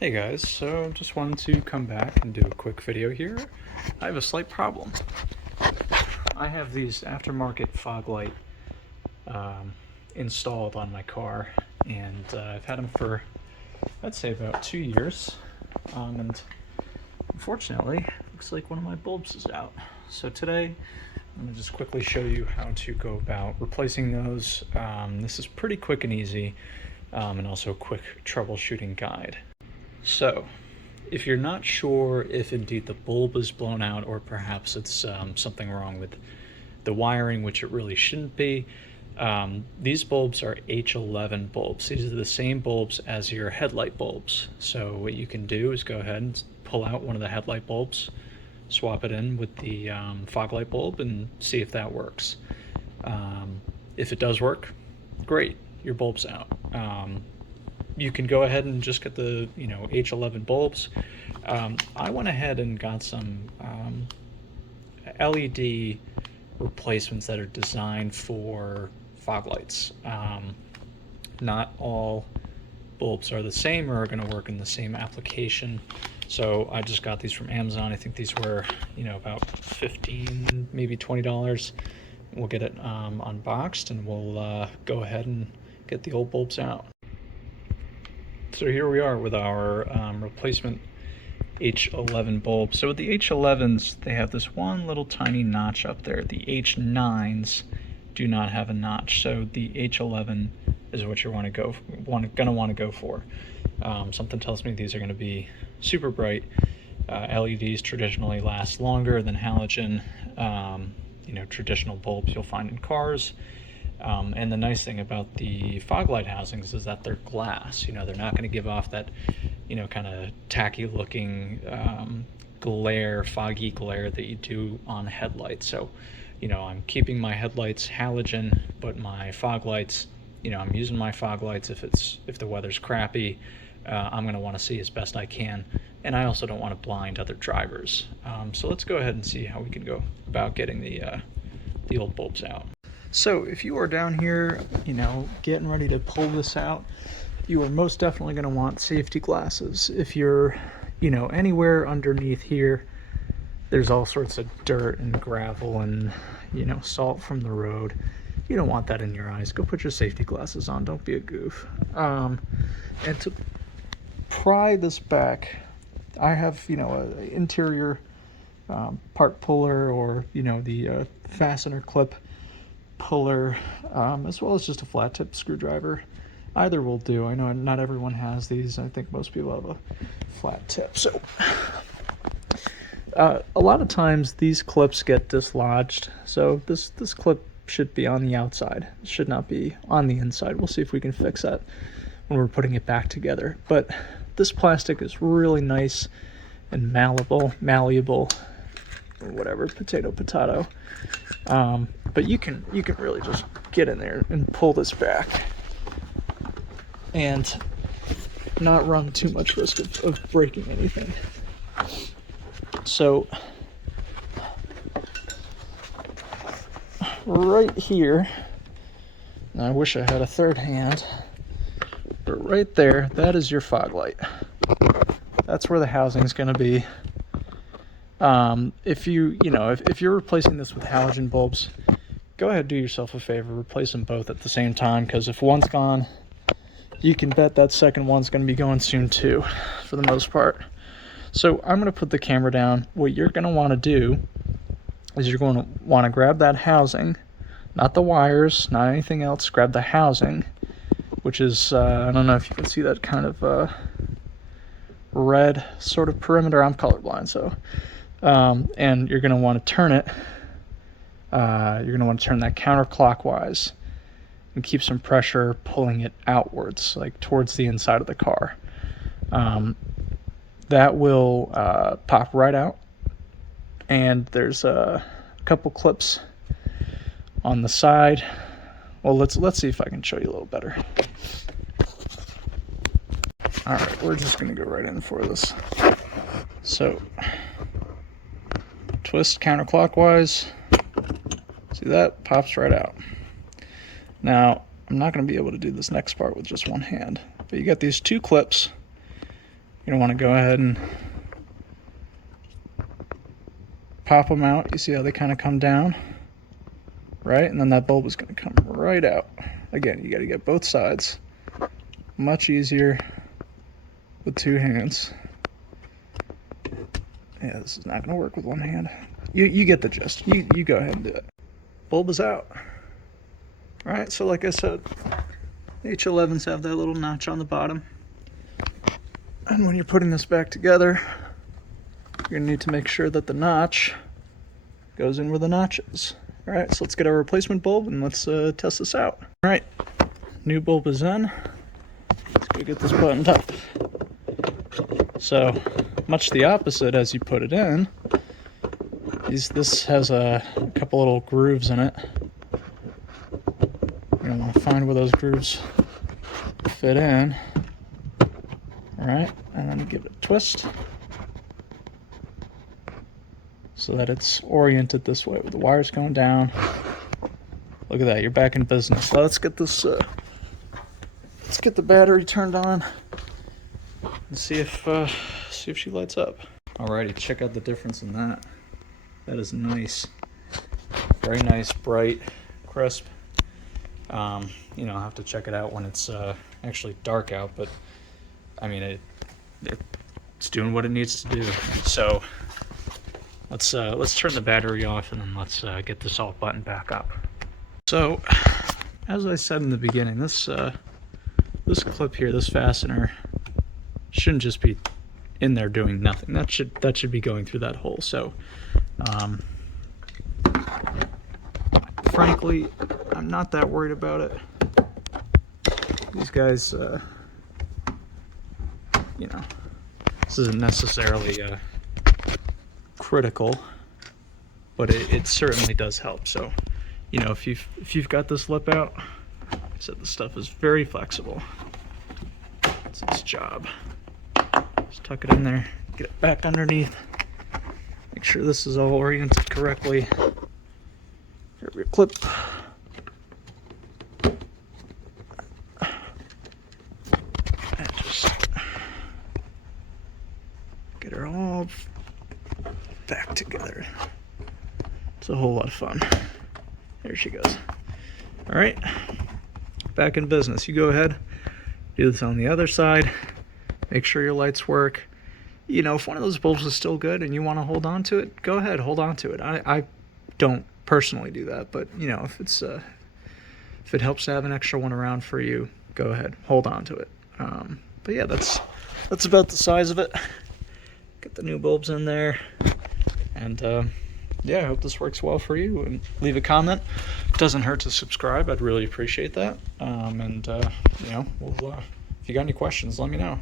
Hey guys, so just wanted to come back and do a quick video here. I have a slight problem. I have these aftermarket fog light installed on my car, and I've had them for, I'd say, about 2 years. And unfortunately, looks like one of my bulbs is out. So today, I'm going to just quickly show you how to go about replacing those. This is pretty quick and easy, and also a quick troubleshooting guide. So, if you're not sure if indeed the bulb is blown out or perhaps it's something wrong with the wiring, which it really shouldn't be, these bulbs are H11 bulbs. These are the same bulbs as your headlight bulbs. So what you can do is go ahead and pull out one of the headlight bulbs, swap it in with the fog light bulb, and see if that works. If it does work, great, your bulb's out. You can go ahead and just get the H11 bulbs. I went ahead and got some LED replacements that are designed for fog lights. Not all bulbs are the same or are going to work in the same application. So I just got these from Amazon. I think these were about $15, maybe $20. We'll get it unboxed, and we'll go ahead and get the old bulbs out. So here we are with our replacement H11 bulb. So with the H11s, they have this one little tiny notch up there. The H9s do not have a notch. So the H11 is what you're gonna want to go for. Something tells me these are going to be super bright. LEDs traditionally last longer than halogen. Traditional bulbs you'll find in cars. And the nice thing about the fog light housings is that they're glass. They're not going to give off that, kind of tacky looking glare, foggy glare that you do on headlights. So, I'm keeping my headlights halogen, but my fog lights, I'm using my fog lights if the weather's crappy. I'm going to want to see as best I can, and I also don't want to blind other drivers. So let's go ahead and see how we can go about getting the old bulbs out. So if you are down here, getting ready to pull this out, you are most definitely going to want safety glasses. If you're, anywhere underneath here, there's all sorts of dirt and gravel and, salt from the road. You don't want that in your eyes. Go put your safety glasses on. Don't be a goof. And to pry this back, I have, an interior part puller, or, the fastener clip puller, as well as just a flat tip screwdriver. Either will do. I know not everyone has these. I think most people have a flat tip. So a lot of times these clips get dislodged. So this clip should be on the outside. It should not be on the inside. We'll see if we can fix that when we're putting it back together. But this plastic is really nice and malleable, or whatever, potato. But you can really just get in there and pull this back and not run too much risk of breaking anything. So right here, and I wish I had a third hand, but right there, that is your fog light. That's where the housing is going to be. If you're replacing this with halogen bulbs, go ahead, do yourself a favor, replace them both at the same time, because if one's gone, you can bet that second one's going to be going soon too, for the most part. So I'm going to put the camera down. What you're going to want to do is you're going to want to grab that housing, not the wires, not anything else. Grab the housing, which is, I don't know if you can see that kind of red sort of perimeter. I'm colorblind, so and you're going to want to turn it. You're going to want to turn that counterclockwise and keep some pressure pulling it outwards, like towards the inside of the car. That will pop right out. And there's a couple clips on the side. Well, let's see if I can show you a little better. All right, we're just going to go right in for this. So twist counterclockwise. See that? Pops right out. Now, I'm not going to be able to do this next part with just one hand, but you got these two clips. You're gonna want to go ahead and pop them out. You see how they kind of come down, right? And then that bulb is going to come right out. Again, you got to get both sides. Much easier with two hands. Yeah, this is not going to work with one hand. You get the gist. You go ahead and do it. Bulb is out. All right, so like I said, H11s have that little notch on the bottom. And when you're putting this back together, you're going to need to make sure that the notch goes in where the notch is. All right, so let's get our replacement bulb and let's test this out. All right, new bulb is in. Let's go get this buttoned up. So, much the opposite as you put it in. This has a couple little grooves in it. You're going to want to find where those grooves fit in. All right, and then give it a twist so that it's oriented this way with the wires going down. Look at that, you're back in business. Let's get this, let's get the battery turned on and see if she lights up. Alrighty, check out the difference in that. That is nice. Very nice, bright, crisp. You know, I'll have to check it out when it's actually dark out, but I mean, it's doing what it needs to do. So let's turn the battery off and then let's get this all buttoned back up. So, as I said in the beginning, this clip here, this fastener, shouldn't just be in there doing nothing. That should be going through that hole. So, frankly, I'm not that worried about it. These guys, you know, this isn't necessarily critical, but it certainly does help. So, you know, if you've got this lip out, like I said, the stuff is very flexible. It's its job. Just tuck it in there, get it back underneath. Make sure this is all oriented correctly. Grab your clip. And just get her all back together. It's a whole lot of fun. There she goes. All right, back in business. You go ahead, do this on the other side. Make sure your lights work. You know, if one of those bulbs is still good and you want to hold on to it, go ahead, hold on to it. I don't personally do that, but you know, if it helps to have an extra one around for you, go ahead, hold on to it. But yeah, that's about the size of it. Get the new bulbs in there, and yeah, I hope this works well for you. And leave a comment. It doesn't hurt to subscribe. I'd really appreciate that. You know, if you got any questions, let me know.